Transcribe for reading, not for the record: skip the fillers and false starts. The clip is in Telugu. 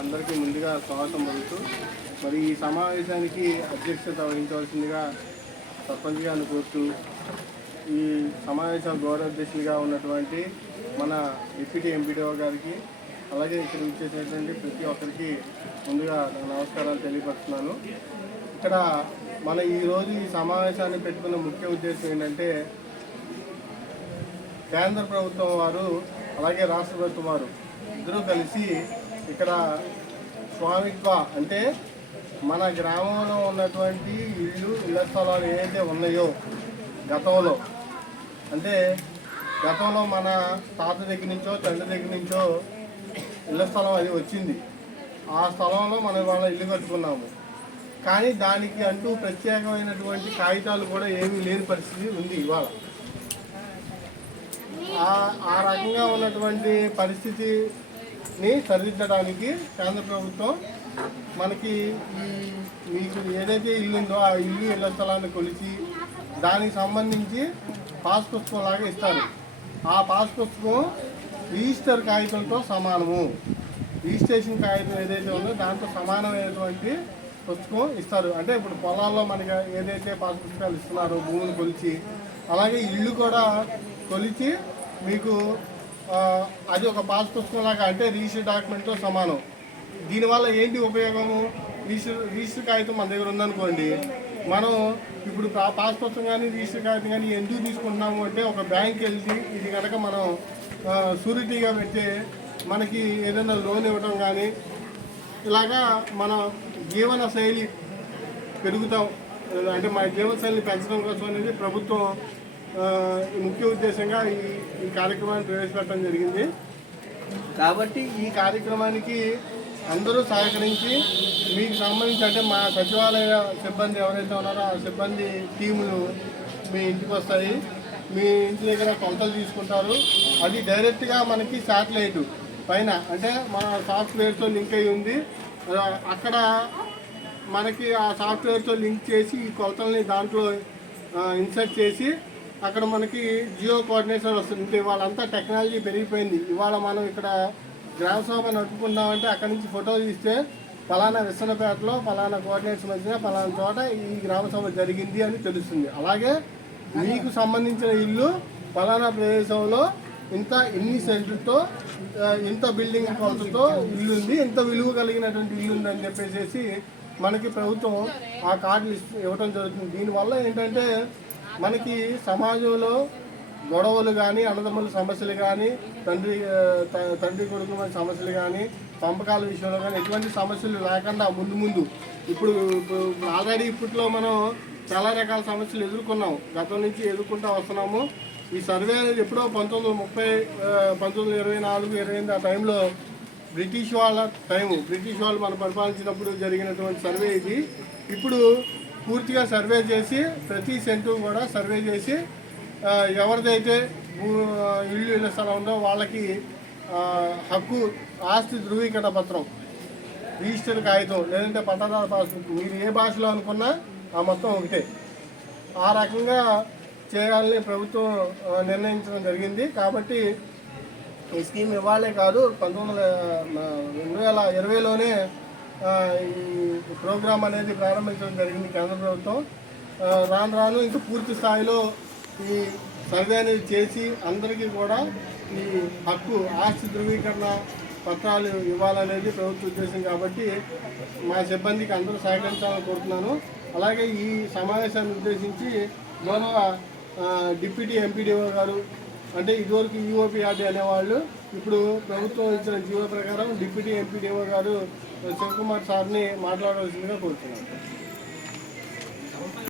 అందరికీ ముందుగా స్వాగతం పలుకుతూ మరి ఈ సమావేశానికి అధ్యక్షత వహించవలసిందిగా సర్పంచ్ గారిని కోరుతూ ఈ సమావేశం గౌరవాధ్యక్షులుగా ఉన్నటువంటి మన డిప్యూటీ ఎంపీడీఓ గారికి అలాగే ఇక్కడ ఇచ్చేసినటువంటి ప్రతి ఒక్కరికి ముందుగా నమస్కారాలు తెలియపరుస్తున్నాను. ఇక్కడ మన ఈరోజు ఈ సమావేశాన్ని పెట్టుకున్న ముఖ్య ఉద్దేశం ఏంటంటే కేంద్ర ప్రభుత్వం వారు అలాగే రాష్ట్ర ప్రభుత్వం వారు ఇద్దరూ కలిసి ఇక్కడ స్వామిత్వ అంటే మన గ్రామంలో ఉన్నటువంటి ఇళ్ల స్థలాలు ఏదైతే ఉన్నాయో గతంలో మన తాత దగ్గర నుంచో తండ్రి దగ్గర నుంచో ఇళ్ల స్థలం అది వచ్చింది. ఆ స్థలంలో మనం ఇవాళ ఇల్లు కట్టుకున్నాము. కానీ దానికి అంటూ ప్రత్యేకమైనటువంటి కాగితాలు కూడా ఏమీ లేని పరిస్థితి ఉంది ఇవాళ. ఆ రకంగా ఉన్నటువంటి పరిస్థితిని సరిదిద్దడానికి కేంద్ర ప్రభుత్వం మనకి మీకు ఏదైతే ఇల్లు ఉందో ఆ ఇళ్ల స్థలాన్ని కొలిచి దానికి సంబంధించి పాస్ పుస్తకం లాగా ఇస్తారు. ఆ పాస్ పుస్తకం రిజిస్టర్ కాగితంతో సమానము. రిజిస్ట్రేషన్ కాగితం ఏదైతే ఉందో దాంతో సమానమైనటువంటి పుస్తకం ఇస్తారు. అంటే ఇప్పుడు పొలాల్లో మనకి ఏదైతే పాస్ పుస్తకాలు ఇస్తున్నారో భూమిని కొలిచి, అలాగే ఇల్లు కూడా కొలిచి మీకు అది ఒక పాస్ పుస్తకం లాగా అంటే రిజిస్టర్ డాక్యుమెంట్తో సమానం. దీనివల్ల ఏంటి ఉపయోగము? రిజిస్టర్ కాగితం మన దగ్గర ఉందనుకోండి, మనం ఇప్పుడు పాస్ పుస్తకం కానీ రిజిస్టర్ కాగితం కానీ ఎందుకు తీసుకుంటున్నాము అంటే ఒక బ్యాంక్కి వెళ్ళి ఇది కనుక మనం షూరిటీగా పెడితే మనకి ఏదైనా లోన్ ఇవ్వడం కానీ ఇలాగా మన జీవన శైలి పెరుగుతాం, అంటే మన జీవన శైలిని పెంచడం కోసం అనేది ప్రభుత్వం ముఖ్య ఉద్దేశంగా ఈ కార్యక్రమాన్ని ప్రవేశపెట్టడం జరిగింది. కాబట్టి ఈ కార్యక్రమానికి అందరూ సహకరించి మీకు సంబంధించి అంటే మా సచివాలయ సిబ్బంది ఎవరైతే ఉన్నారో ఆ సిబ్బంది టీములు మీ ఇంటికి వస్తాయి. మీ ఇంటి దగ్గర కొలతలు తీసుకుంటారు. అది డైరెక్ట్గా మనకి శాటిలైట్ పైన అంటే మన సాఫ్ట్వేర్తో లింక్ అయి ఉంది. అక్కడ మనకి ఆ సాఫ్ట్వేర్తో లింక్ చేసి ఈ కొలతల్ని దాంట్లో ఇన్సర్ట్ చేసి అక్కడ మనకి జియో కోఆర్డినేషన్ వస్తుంది. అంటే వాళ్ళంతా టెక్నాలజీ పెరిగిపోయింది. ఇవాళ మనం ఇక్కడ గ్రామ సభ నడుపుకున్నామంటే అక్కడి నుంచి ఫోటో తీస్తే ఫలానా విశ్వనపేటలో ఫలానా కోఆర్డినేట్స్ మధ్యన ఫలానా చోట ఈ గ్రామ సభ జరిగింది అని తెలుస్తుంది. అలాగే మీకు సంబంధించిన ఇల్లు ఫలానా ప్రదేశంలో ఇన్ని సెంట్లతో ఇంత బిల్డింగ్ కొలతతో ఇల్లు ఉంది, ఇంత విలువ కలిగినటువంటి ఇల్లు ఉందని చెప్పేసి మనకి ప్రభుత్వం ఆ కార్డులు ఇవ్వడం జరుగుతుంది. దీనివల్ల ఏంటంటే మనకి సమాజంలో గొడవలు కానీ అన్నదమ్ముల సమస్యలు కానీ తండ్రి కొడుకు సమస్యలు కానీ పంపకాల విషయంలో కానీ ఎటువంటి సమస్యలు లేకుండా ముందు ఇప్పుడు ఆల్రెడీ ఇప్పట్లో మనం చాలా రకాల సమస్యలు ఎదుర్కొన్నాం, గతం నుంచి ఎదుర్కొంటూ వస్తున్నాము. ఈ సర్వే అనేది ఎప్పుడో 1930, 1924, 28 ఆ టైంలో బ్రిటిష్ వాళ్ళు మనం పరిపాలించినప్పుడు జరిగినటువంటి సర్వే ఇది. ఇప్పుడు పూర్తిగా సర్వే చేసి ప్రతి సెంటు కూడా సర్వే చేసి ఎవరిదైతే ఇళ్ల స్థలం ఉందో వాళ్ళకి హక్కు ఆస్తి ధృవీకరణ పత్రం, రిజిస్టర్ కాగితం లేదంటే పట్టాదారు పాస్బుక్ మీరు ఏ భాషలో అనుకున్నా ఆ మొత్తం ఒకటే. ఆ రకంగా చేయాలని ప్రభుత్వం నిర్ణయించడం జరిగింది. కాబట్టి ఈ స్కీమ్ ఇవ్వాలే కాదు 2020లోనే ఈ ప్రోగ్రాం అనేది ప్రారంభించడం జరిగింది కేంద్ర ప్రభుత్వం. రాను ఇంకా పూర్తి స్థాయిలో ఈ సర్వే అనేది చేసి అందరికీ కూడా ఈ హక్కు ఆస్తి ధృవీకరణ పత్రాలు ఇవ్వాలనేది ప్రభుత్వ ఉద్దేశం. కాబట్టి మా సిబ్బందికి అందరూ సహకరించాలని కోరుతున్నాను. అలాగే ఈ సమావేశాన్ని ఉద్దేశించి గౌరవ డిప్యూటీ ఎంపీడీఓ గారు అంటే ఇదివరకు ఈఓపీఆర్డీ అనేవాళ్ళు ఇప్పుడు ప్రభుత్వం ఇచ్చిన జీవో ప్రకారం డిప్యూటీ ఎంపీడీఓ గారు శివకుమార్ సార్ని మాట్లాడవలసిందిగా కోరుతున్నాను.